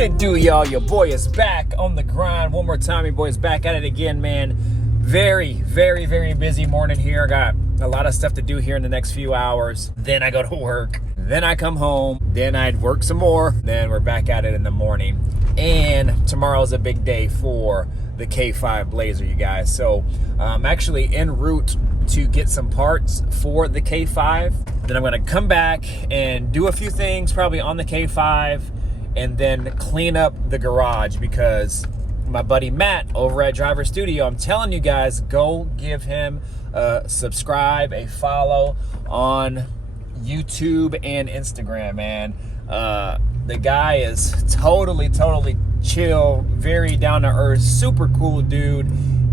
What it do, y'all? Your boy is back on the grind one more time. Your boy is back at it again, man. Very busy morning here. I got a lot of stuff to do here in the next few hours. Then I go to work. Then I come home. Then I'd work some more. Then we're back at it in the morning. And tomorrow's a big day for the K5 Blazer, you guys. So I'm actually en route to get some parts for the K5. Then I'm gonna come back and do a few things probably on the K5 and then clean up the garage, because my buddy Matt over at Driver Studio, I'm telling you guys, go give him a subscribe, a follow on YouTube and Instagram, man. The guy is totally chill, very down to earth, super cool dude,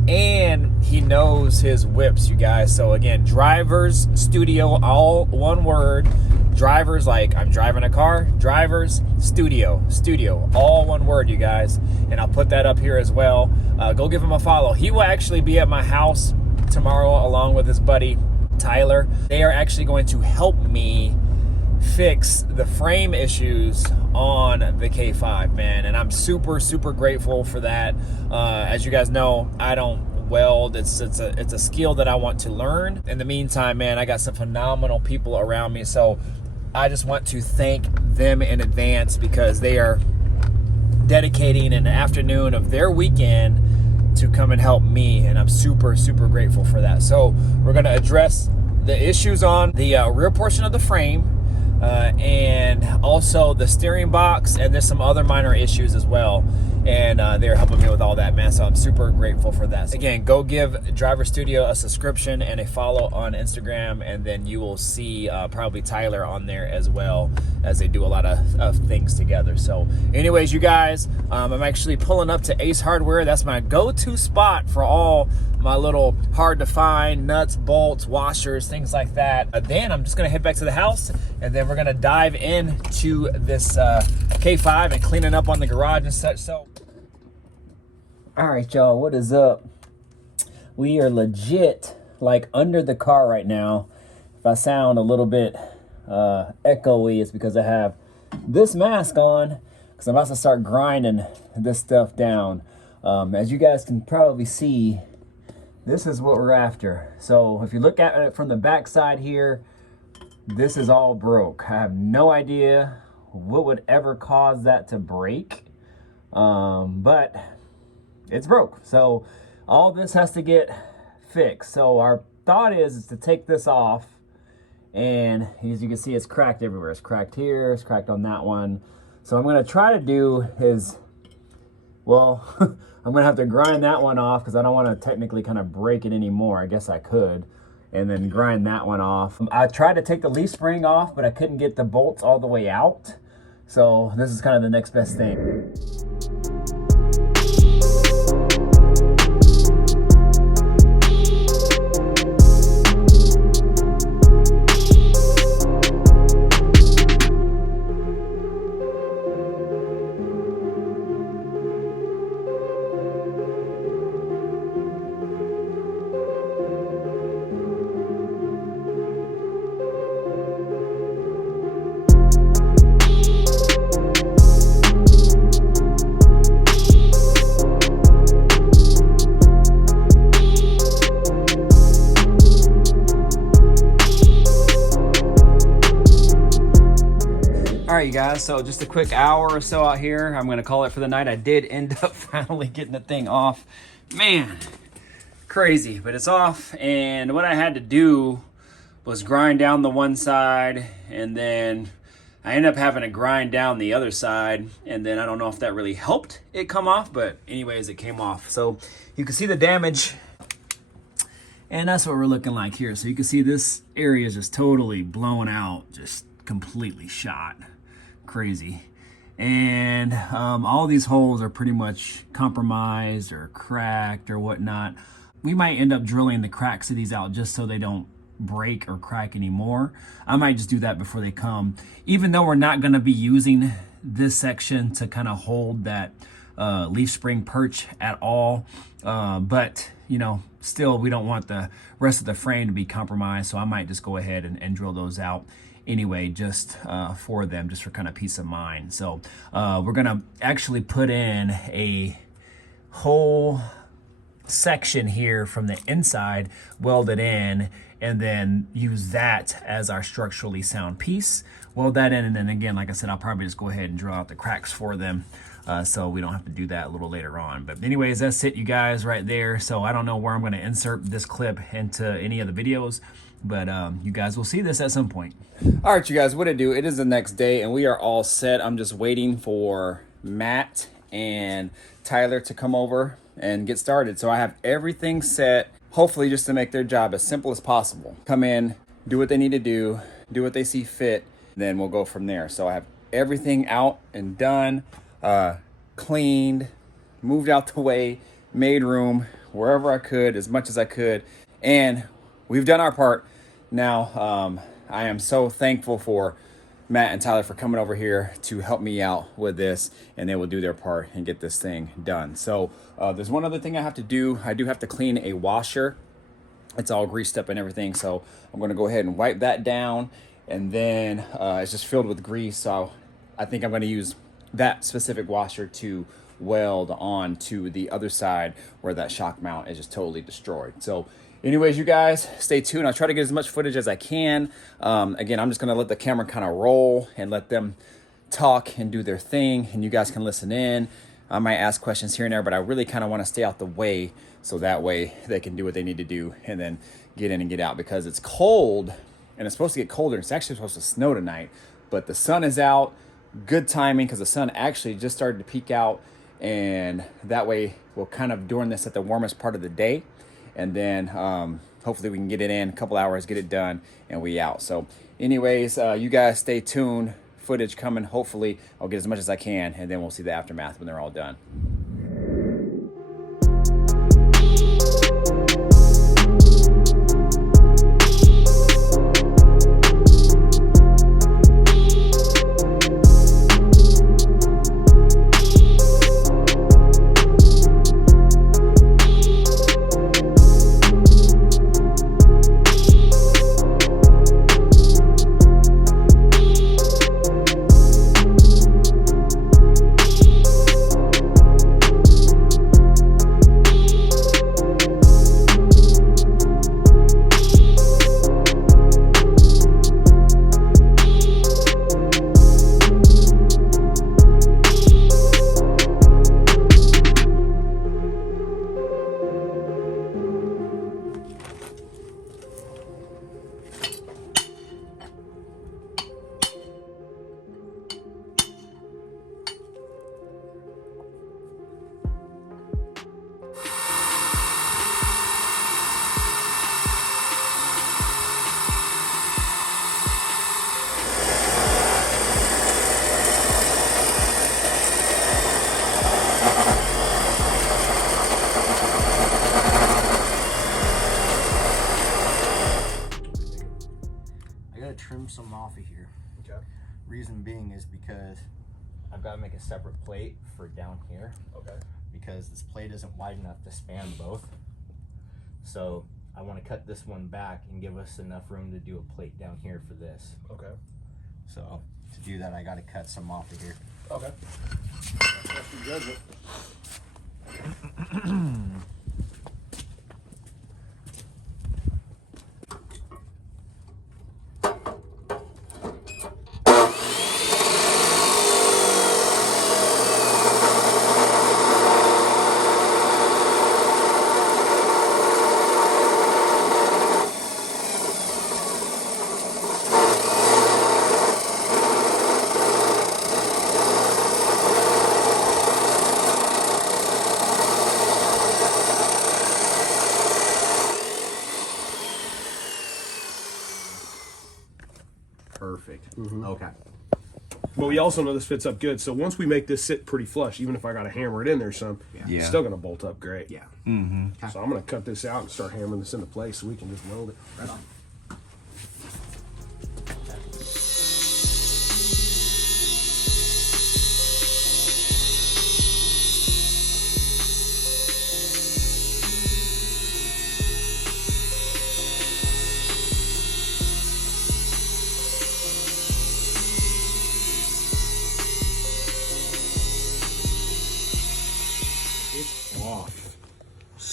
and he knows his whips, you guys. So again, Drivers Studio, all one word. Drivers, like I'm driving a car. Drivers Studio, all one word, you guys. And I'll put that up here as well. Go give him a follow. He will actually be at my house tomorrow along with his buddy Tyler. They are actually going to help me fix the frame issues on the K5, man, and I'm super grateful for that. As you guys know, I don't weld. It's a skill that I want to learn. In the meantime, man, I got some phenomenal people around me, so I just want to thank them in advance, because they are dedicating an afternoon of their weekend to come and help me, and I'm super grateful for that. So we're going to address the issues on the rear portion of the frame, and also the steering box, and there's some other minor issues as well, and they're helping me with all that, man, so I'm super grateful for that. So again, go give Driver Studio a subscription and a follow on Instagram, and then you will see probably Tyler on there as well, as they do a lot of things together. So anyways, you guys, I'm actually pulling up to Ace Hardware. That's my go-to spot for all my little hard to find nuts, bolts, washers, things like that. Then I'm just gonna head back to the house, and then we're gonna dive into this K5 and cleaning up on the garage and such. So all right, y'all, what is up? We are legit like under the car right now. If I sound a little bit echoey, it's because I have this mask on, because I'm about to start grinding this stuff down. As you guys can probably see, this is what we're after. So if you look at it from the back side here, this is all broke. I have no idea what would ever cause that to break, but it's broke. So all this has to get fixed. So our thought is to take this off, and as you can see, it's cracked everywhere. It's cracked here, it's cracked on that one. So I'm gonna try to do is, well, I'm gonna have to grind that one off, because I don't want to technically kind of break it anymore. I guess I could, and then grind that one off. I tried to take the leaf spring off, but I couldn't get the bolts all the way out. So this is kind of the next best thing. All right, you guys, so just a quick hour or so out here. I'm gonna call it for the night. I did end up finally getting the thing off. Man, crazy, but it's off. And what I had to do was grind down the one side, and then I ended up having to grind down the other side. And then I don't know if that really helped it come off, but anyways, it came off. So you can see the damage, and that's what we're looking like here. So you can see this area is just totally blown out, just completely shot. Crazy. And all these holes are pretty much compromised or cracked or whatnot. We might end up drilling the cracks of these out just so they don't break or crack anymore. I might just do that before they come, even though we're not going to be using this section to kind of hold that leaf spring perch at all. But, you know, still we don't want the rest of the frame to be compromised. So I might just go ahead and drill those out anyway, just for them, just for kind of peace of mind. So we're gonna actually put in a whole section here from the inside, weld it in, and then use that as our structurally sound piece. Weld that in, and then again, like I said, I'll probably just go ahead and drill out the cracks for them, so we don't have to do that a little later on. But anyways, that's it, you guys, right there. So I don't know where I'm going to insert this clip into any of the videos, but you guys will see this at some point. All right, you guys, what it do? It is the next day, and we are all set. I'm just waiting for Matt and Tyler to come over and get started. So I have everything set, hopefully just to make their job as simple as possible. Come in, do what they need to do what they see fit, then we'll go from there. So I have everything out and done, cleaned, moved out the way, made room wherever I could, as much as I could, and we've done our part. Now, I am so thankful for Matt and Tyler for coming over here to help me out with this, and they will do their part and get this thing done. So there's one other thing I have to do. I do have to clean a washer. It's all greased up and everything, so I'm going to go ahead and wipe that down, and then it's just filled with grease, so I think I'm going to use that specific washer to weld on to the other side where that shock mount is just totally destroyed. So anyways, you guys, stay tuned. I'll try to get as much footage as I can. Again, I'm just going to let the camera kind of roll and let them talk and do their thing, and you guys can listen in. I might ask questions here and there, but I really kind of want to stay out the way, so that way they can do what they need to do and then get in and get out, because it's cold, and it's supposed to get colder. It's actually supposed to snow tonight, but the sun is out. Good timing, because the sun actually just started to peek out, and that way we'll kind of doing this at the warmest part of the day. And then hopefully we can get it in a couple hours, get it done, and we out. So anyways, you guys stay tuned. Footage coming. Hopefully I'll get as much as I can, and then we'll see the aftermath when they're all done. Trim some off of here. Okay. Reason being is because I've got to make a separate plate for down here. Okay. Because this plate isn't wide enough to span both. So I want to cut this one back and give us enough room to do a plate down here for this. Okay. So to do that, I got to cut some off of here. Okay. That's your judgment. Perfect. Mm-hmm. Okay. But we also know this fits up good. So once we make this sit pretty flush, even if I got to hammer it in there some, Yeah. it's still going to bolt up great. Yeah. Mm-hmm. So I'm going to cut this out and start hammering this into place so we can just weld it. Right on.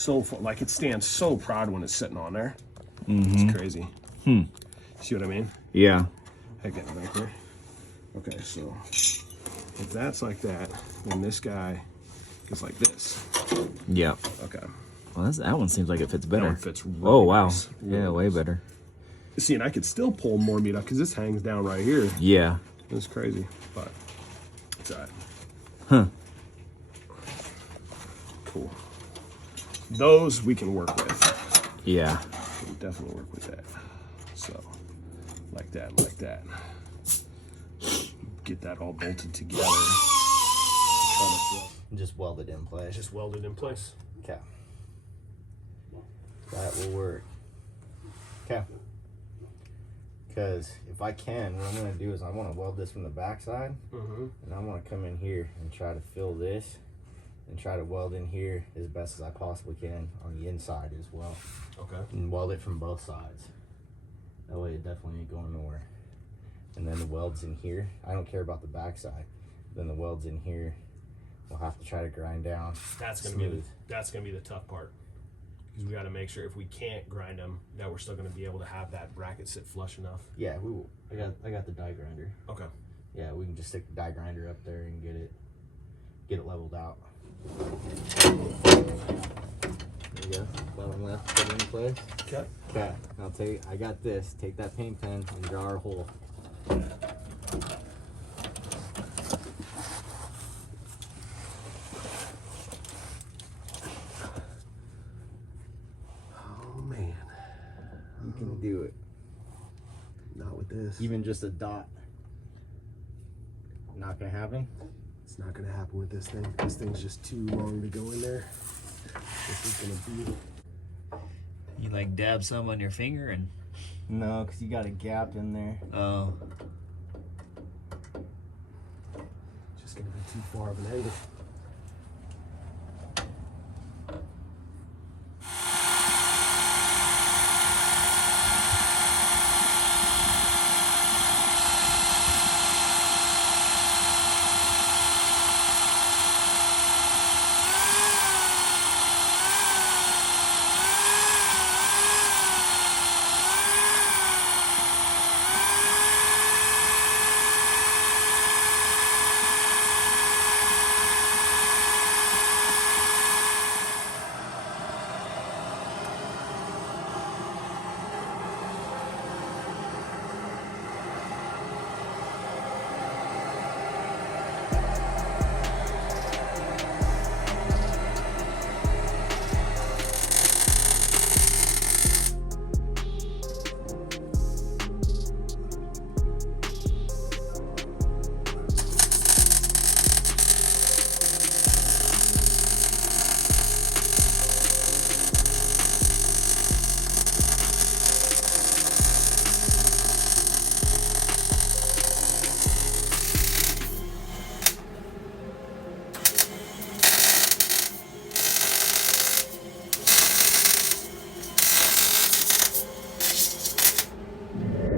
so like it stands so proud when it's sitting on there. It's crazy. See what I mean? Yeah. I get it back there. Okay, so if that's like that, then this guy is like this. Yeah. Okay. Well, that one seems like it fits better. That one fits really oh, wow. nice. Really yeah, way nice. better. See, and I could still pull more meat up because this hangs down right here. Yeah. It's crazy, but it's all right. Huh. Cool. Those we can work with. Yeah. We can definitely work with that. So, like that, like that. Get that all bolted together. Just weld it in place. Just weld it in place. Okay. That will work. Okay. Because if I can, what I'm going to do is I want to weld this from the backside. And I want to come in here and try to fill this and try to weld in here as best as I possibly can on the inside as well. Okay. And weld it from both sides. That way it definitely ain't going nowhere. And then the welds in here, I don't care about the backside. Then the welds in here, we'll have to try to grind down. That's gonna be the tough part, because we got to make sure if we can't grind them, that we're still gonna be able to have that bracket sit flush enough. Yeah, we will. I got the die grinder. Okay. Yeah, we can just stick the die grinder up there and get it leveled out. There you go. Bottom left, put it in place. Okay. Okay. I'll tell you, I got this. Take that paint pen and draw our hole. Oh man, You can do it. not with this. Even just a dot. Not gonna happen. It's not gonna happen with this thing. This thing's just too long to go in there. This is gonna be. You like dab some on your finger and. No, because you got a gap in there. Oh. Just gonna be too far of an angle.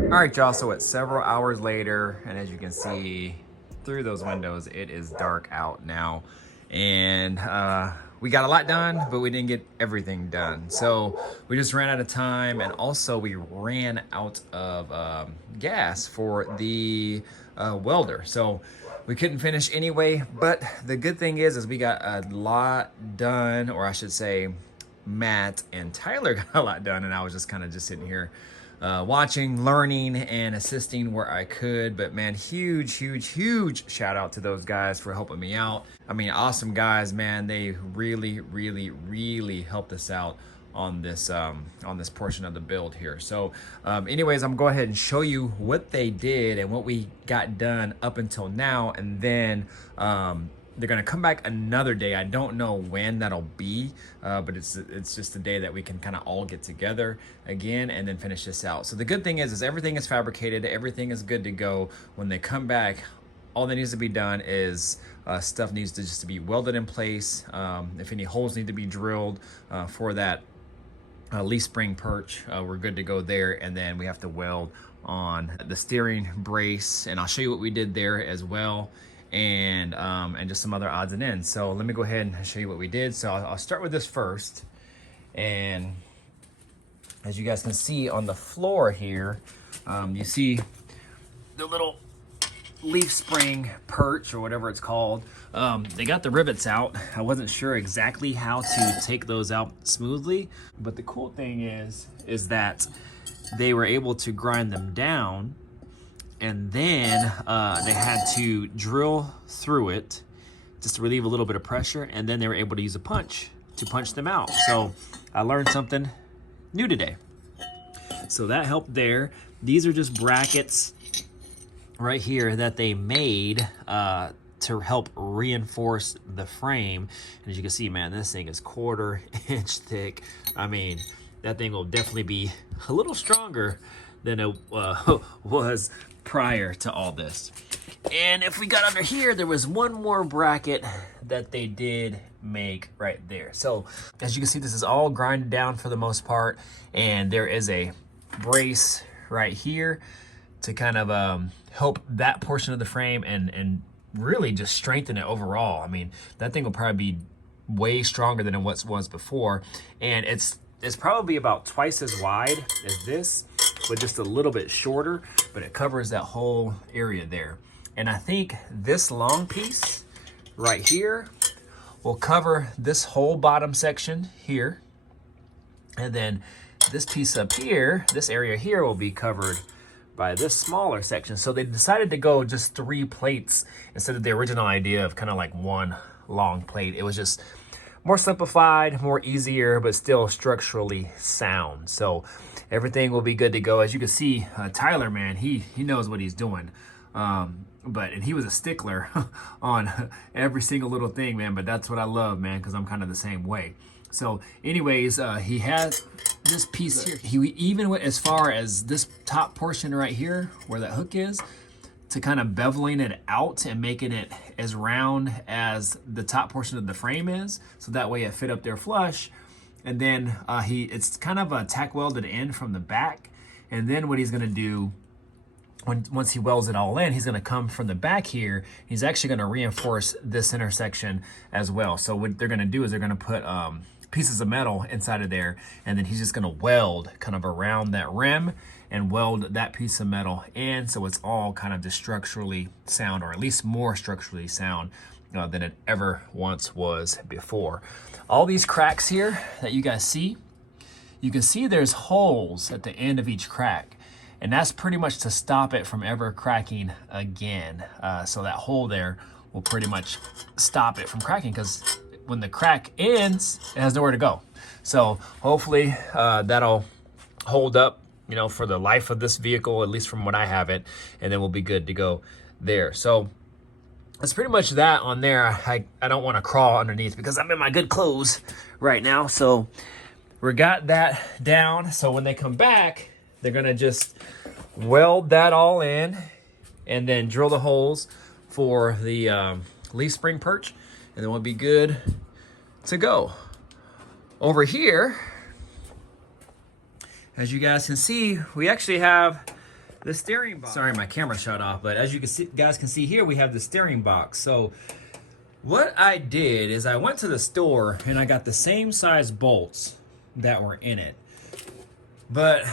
All right, y'all, so it's several hours later, and as you can see through those windows, it is dark out now. And we got a lot done, but we didn't get everything done. So we just ran out of time, and also we ran out of gas for the welder. So we couldn't finish anyway, but the good thing is we got a lot done, or I should say Matt and Tyler got a lot done, and I was just kind of just sitting here watching, learning, and assisting where I could. But man, huge shout out to those guys for helping me out. I mean, awesome guys, man. They really helped us out on this portion of the build here. So anyways, I'm gonna go ahead and show you what they did and what we got done up until now, and then they're gonna come back another day. I don't know when that'll be, but it's just a day that we can kind of all get together again and then finish this out. So the good thing is everything is fabricated, everything is good to go. When they come back, all that needs to be done is stuff needs to just be welded in place. If any holes need to be drilled for that leaf spring perch, we're good to go there. And then we have to weld on the steering brace, and I'll show you what we did there as well. And just some other odds and ends. So let me go ahead and show you what we did. So I'll start with this first. And as you guys can see on the floor here, you see the little leaf spring perch or whatever it's called. They got the rivets out. I wasn't sure exactly how to take those out smoothly, but the cool thing is that they were able to grind them down, and then they had to drill through it just to relieve a little bit of pressure, and then they were able to use a punch to punch them out. So I learned something new today. So that helped there. These are just brackets right here that they made to help reinforce the frame. And as you can see, man, this thing is 1/4 inch thick. I mean, that thing will definitely be a little stronger than it was prior to all this. And if we got under here, there was one more bracket that they did make right there. So as you can see, this is all grinded down for the most part, and there is a brace right here to kind of help that portion of the frame and really just strengthen it overall. I mean, that thing will probably be way stronger than it was before, and it's probably about twice as wide as this, but just a little bit shorter, but it covers that whole area there. And I think this long piece right here will cover this whole bottom section here, and then this piece up here, this area here, will be covered by this smaller section. So they decided to go just 3 plates instead of the original idea of kind of like one long plate. It was just more simplified, more easier, but still structurally sound. So everything will be good to go. As you can see, Tyler, man, he knows what he's doing. And he was a stickler on every single little thing, man. But that's what I love, man, because I'm kind of the same way. So anyways, he has this piece here. He even went as far as this top portion right here where that hook is, to kind of beveling it out and making it as round as the top portion of the frame is, so that way it fit up there flush. And then it's kind of a tack welded in from the back. And then what he's gonna do, once he welds it all in, he's gonna come from the back here. He's actually gonna reinforce this intersection as well. So what they're gonna do is they're gonna put pieces of metal inside of there, and then he's just gonna weld kind of around that rim and weld that piece of metal in, so it's all kind of just structurally sound, or at least more structurally sound than it ever once was before. All these cracks here that you guys see, you can see there's holes at the end of each crack, and that's pretty much to stop it from ever cracking again. So that hole there will pretty much stop it from cracking, because when the crack ends, it has nowhere to go. So hopefully that'll hold up, for the life of this vehicle, at least from when I have it, and then we'll be good to go there. So that's pretty much that on there. I don't want to crawl underneath because I'm in my good clothes right now. So we got that down. So when they come back, they're gonna just weld that all in and then drill the holes for the leaf spring perch, and then we'll be good to go. Over here, as you guys can see, we actually have the steering box. Sorry, my camera shut off, but as you guys can see here, we have the steering box. So what I did is I went to the store and I got the same size bolts that were in it. But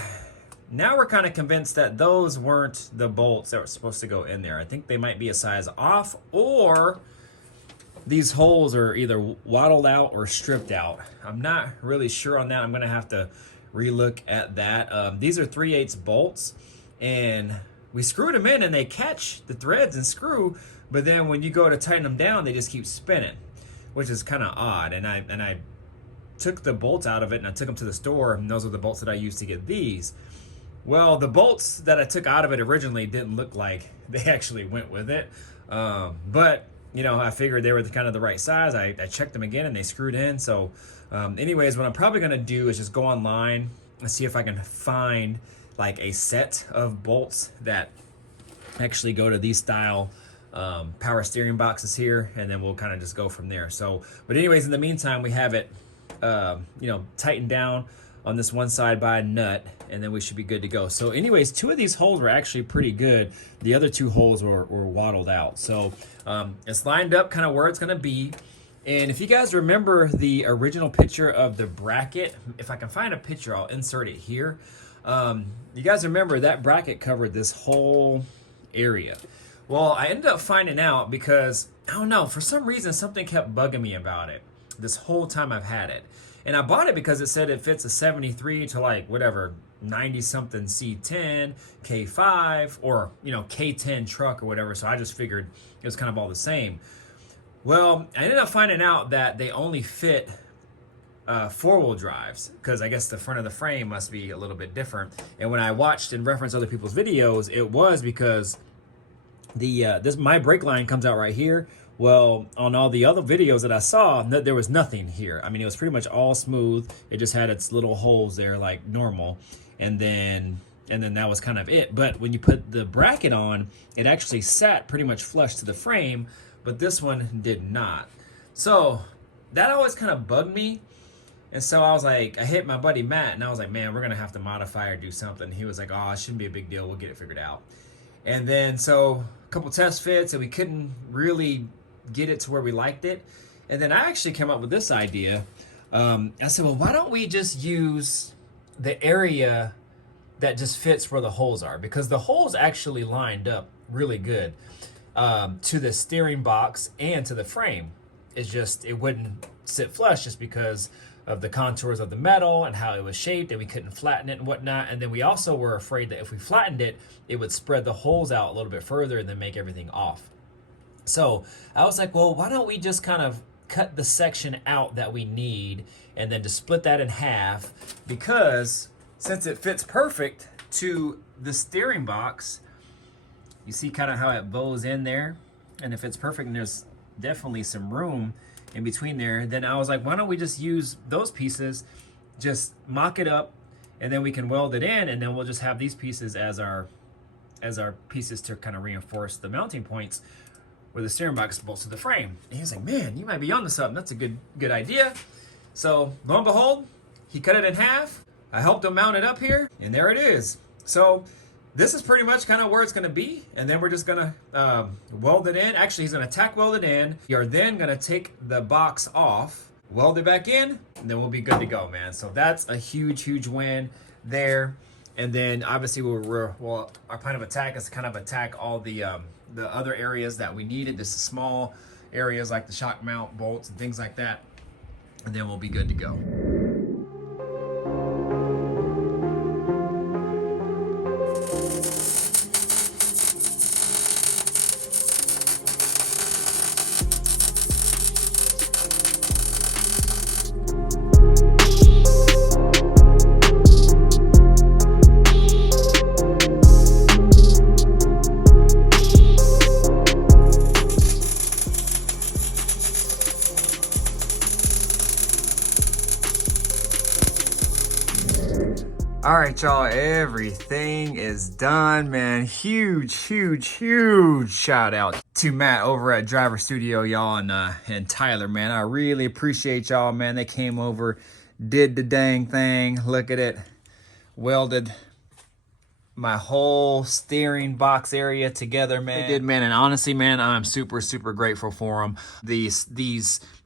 now we're kind of convinced that those weren't the bolts that were supposed to go in there. I think they might be a size off, or these holes are either waddled out or stripped out. I'm not really sure on that. I'm gonna have to relook at that. These are 3/8 bolts, and we screwed them in and they catch the threads and screw, but then when you go to tighten them down, they just keep spinning, which is kind of odd. And I took the bolts out of it and I took them to the store, and those are the bolts that I used to get these. Well, the bolts that I took out of it originally didn't look like they actually went with it, but I figured they were kind of the right size. I checked them again and they screwed in. So anyways, what I'm probably gonna do is just go online and see if I can find like a set of bolts that actually go to these style power steering boxes here, and then we'll kind of just go from there. So, but anyways, in the meantime, we have it tightened down on this one side by a nut, and then we should be good to go. So anyways, 2 of these holes were actually pretty good. The other 2 holes were waddled out. So it's lined up kind of where it's gonna be. And if you guys remember the original picture of the bracket, if I can find a picture, I'll insert it here. You guys remember that bracket covered this whole area. Well, I ended up finding out because, I don't know, for some reason something kept bugging me about it this whole time I've had it. And I bought it because it said it fits a 73 to like whatever 90 something C10, K5, or K10 truck or whatever. So I just figured it was kind of all the same. Well, I ended up finding out that they only fit 4-wheel drives, because I guess the front of the frame must be a little bit different. And when I watched and referenced other people's videos, it was because my brake line comes out right here. Well, on all the other videos that I saw, there was nothing here. I mean, it was pretty much all smooth. It just had its little holes there like normal. And then that was kind of it. But when you put the bracket on, it actually sat pretty much flush to the frame, but this one did not. So that always kind of bugged me. And so I was like, I hit my buddy Matt and I was like, man, we're going to have to modify or do something. He was like, oh, it shouldn't be a big deal. We'll get it figured out. And then so a couple test fits and we couldn't really get it to where we liked it. And then I actually came up with this idea. I said, well, why don't we just use the area that just fits where the holes are? Because the holes actually lined up really good to the steering box and to the frame. It's just, it wouldn't sit flush just because of the contours of the metal and how it was shaped, and we couldn't flatten it and whatnot. And then we also were afraid that if we flattened it, it would spread the holes out a little bit further and then make everything off. So I was like, well, why don't we just kind of cut the section out that we need and then just split that in half, because since it fits perfect to the steering box, you see kind of how it bows in there, and if it's perfect and there's definitely some room in between there, then I was like, why don't we just use those pieces, just mock it up, and then we can weld it in, and then we'll just have these pieces as our pieces to kind of reinforce the mounting points where the steering box bolts to the frame. And he was like, man, you might be onto something. That's a good idea. So lo and behold, he cut it in half. I helped him mount it up here, and there it is. So this is pretty much kind of where it's going to be, and then we're just going to weld it in. Actually, he's going to tack weld it in. You're then going to take the box off, weld it back in, and then we'll be good to go, man. So that's a huge win there. And then obviously our plan of attack is to kind of attack all the other areas that we needed, just small areas like the shock mount bolts and things like that, and then we'll be good to go. All right, y'all, everything is done, man. Huge shout out to Matt over at Driver Studio, y'all, and Tyler, man. I really appreciate y'all, man. They came over, did the dang thing. Look at it. Welded my whole steering box area together, man. They did, man, and honestly, man, I'm super grateful for them. These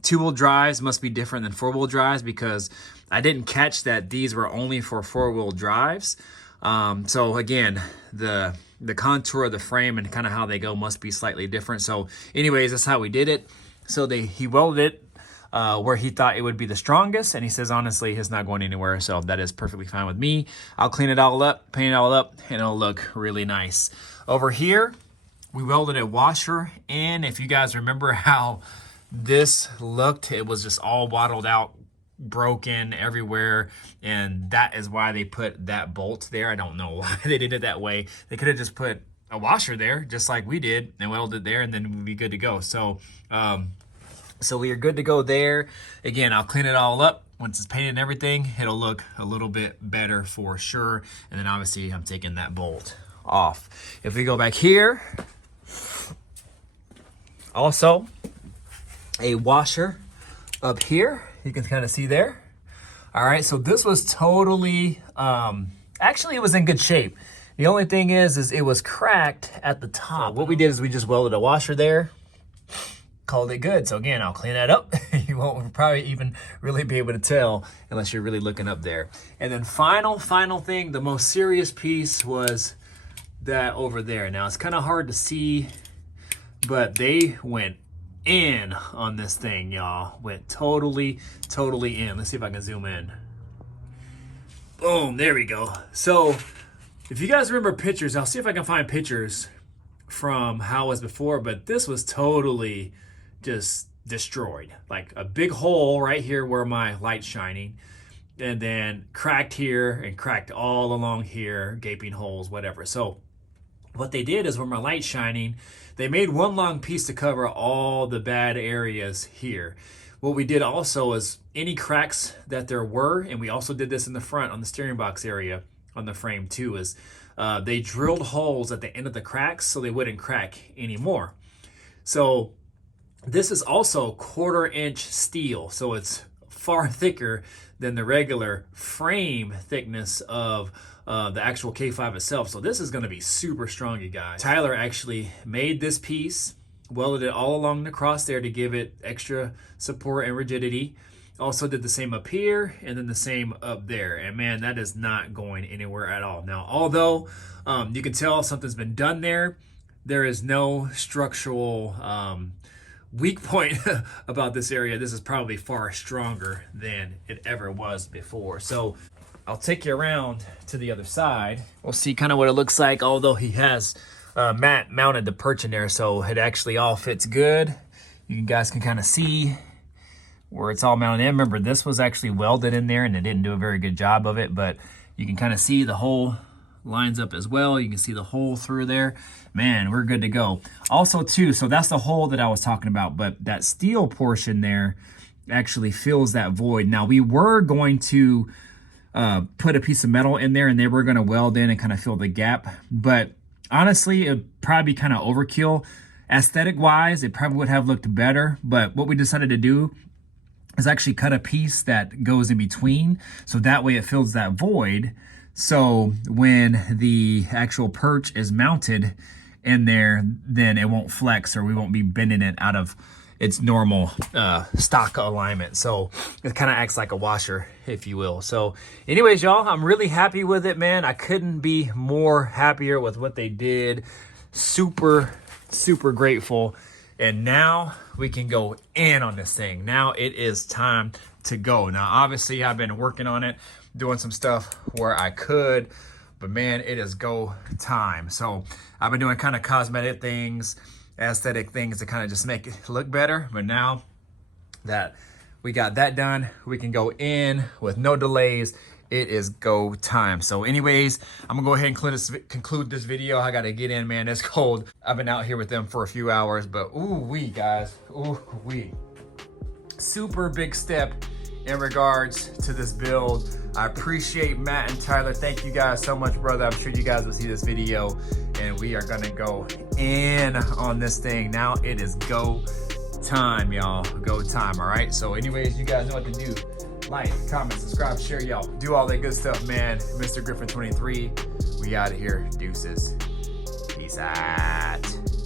2-wheel drives must be different than 4-wheel drives, because I didn't catch that these were only for 4-wheel drives. So again, the contour of the frame and kind of how they go must be slightly different. So anyways, that's how we did it. So he welded it where he thought it would be the strongest, and he says honestly it's not going anywhere, so that is perfectly fine with me. I'll clean it all up, paint it all up, and it'll look really nice. Over here we welded a washer in. If you guys remember how this looked, it was just all waddled out, broken everywhere, and that is why they put that bolt there. I don't know why they did it that way. They could have just put a washer there just like we did and welded it there, and then we'd be good to go. So so we are good to go there. Again, I'll clean it all up. Once it's painted and everything, it'll look a little bit better for sure. And then obviously I'm taking that bolt off. If we go back here, also a washer up here, you can kind of see there. All right, so this was totally, actually it was in good shape. The only thing is it was cracked at the top. So what we did is we just welded a washer there, called it good. So again, I'll clean that up. You won't probably even really be able to tell unless you're really looking up there. And then final thing, the most serious piece was that over there. Now it's kind of hard to see, but they went in on this thing, y'all. Went totally in. Let's see if I can zoom in. Boom, there we go. So if you guys remember pictures, I'll see if I can find pictures from how it was before, but this was totally just destroyed. Like a big hole right here where my light's shining, and then cracked here and cracked all along here, gaping holes, whatever. So what they did is where my light's shining, they made one long piece to cover all the bad areas here. What we did also is any cracks that there were, and we also did this in the front on the steering box area on the frame too, is they drilled holes at the end of the cracks so they wouldn't crack anymore. So this is also 1/4 inch steel, so it's far thicker than the regular frame thickness of the actual K5 itself. So this is going to be super strong, you guys. Tyler actually made this piece, welded it all along the cross there to give it extra support and rigidity. Also did the same up here and then the same up there. And man, that is not going anywhere at all. Now, although you can tell something's been done there, there is no structural weak point about this area. This is probably far stronger than it ever was before. So I'll take you around to the other side. We'll see kind of what it looks like, although he has Matt mounted the perch in there, so it actually all fits good. You guys can kind of see where it's all mounted in. Remember, this was actually welded in there and it didn't do a very good job of it, but you can kind of see the hole lines up as well. You can see the hole through there. Man, we're good to go. Also too, so that's the hole that I was talking about, but that steel portion there actually fills that void. Now we were going to put a piece of metal in there and they were going to weld in and kind of fill the gap, but honestly it'd probably be kind of overkill. Aesthetic wise, it probably would have looked better, but what we decided to do is actually cut a piece that goes in between, so that way it fills that void. So when the actual perch is mounted in there, then it won't flex, or we won't be bending it out of its normal stock alignment. So it kind of acts like a washer, if you will. So anyways, y'all, I'm really happy with it, man. I couldn't be more happier with what they did. Super grateful. And now we can go in on this thing. Now it is time to go. Now, obviously I've been working on it, doing some stuff where I could, but man, it is go time. So I've been doing kind of cosmetic things, aesthetic things to kind of just make it look better. But now that we got that done, we can go in with no delays. It is go time. So anyways, I'm gonna go ahead and conclude this video. I gotta get in, man. It's cold. I've been out here with them for a few hours, but ooh-wee, guys, ooh-wee. Super big step in regards to this build. I appreciate Matt and Tyler. Thank you guys so much, brother. I'm sure you guys will see this video, and we are gonna go in on this thing. Now it is go time, y'all. Go time, all right? So anyways, you guys know what to do. Like, comment, subscribe, share, y'all. Do all that good stuff, man. Mr. Griffin 23, we out of here. Deuces. Peace out.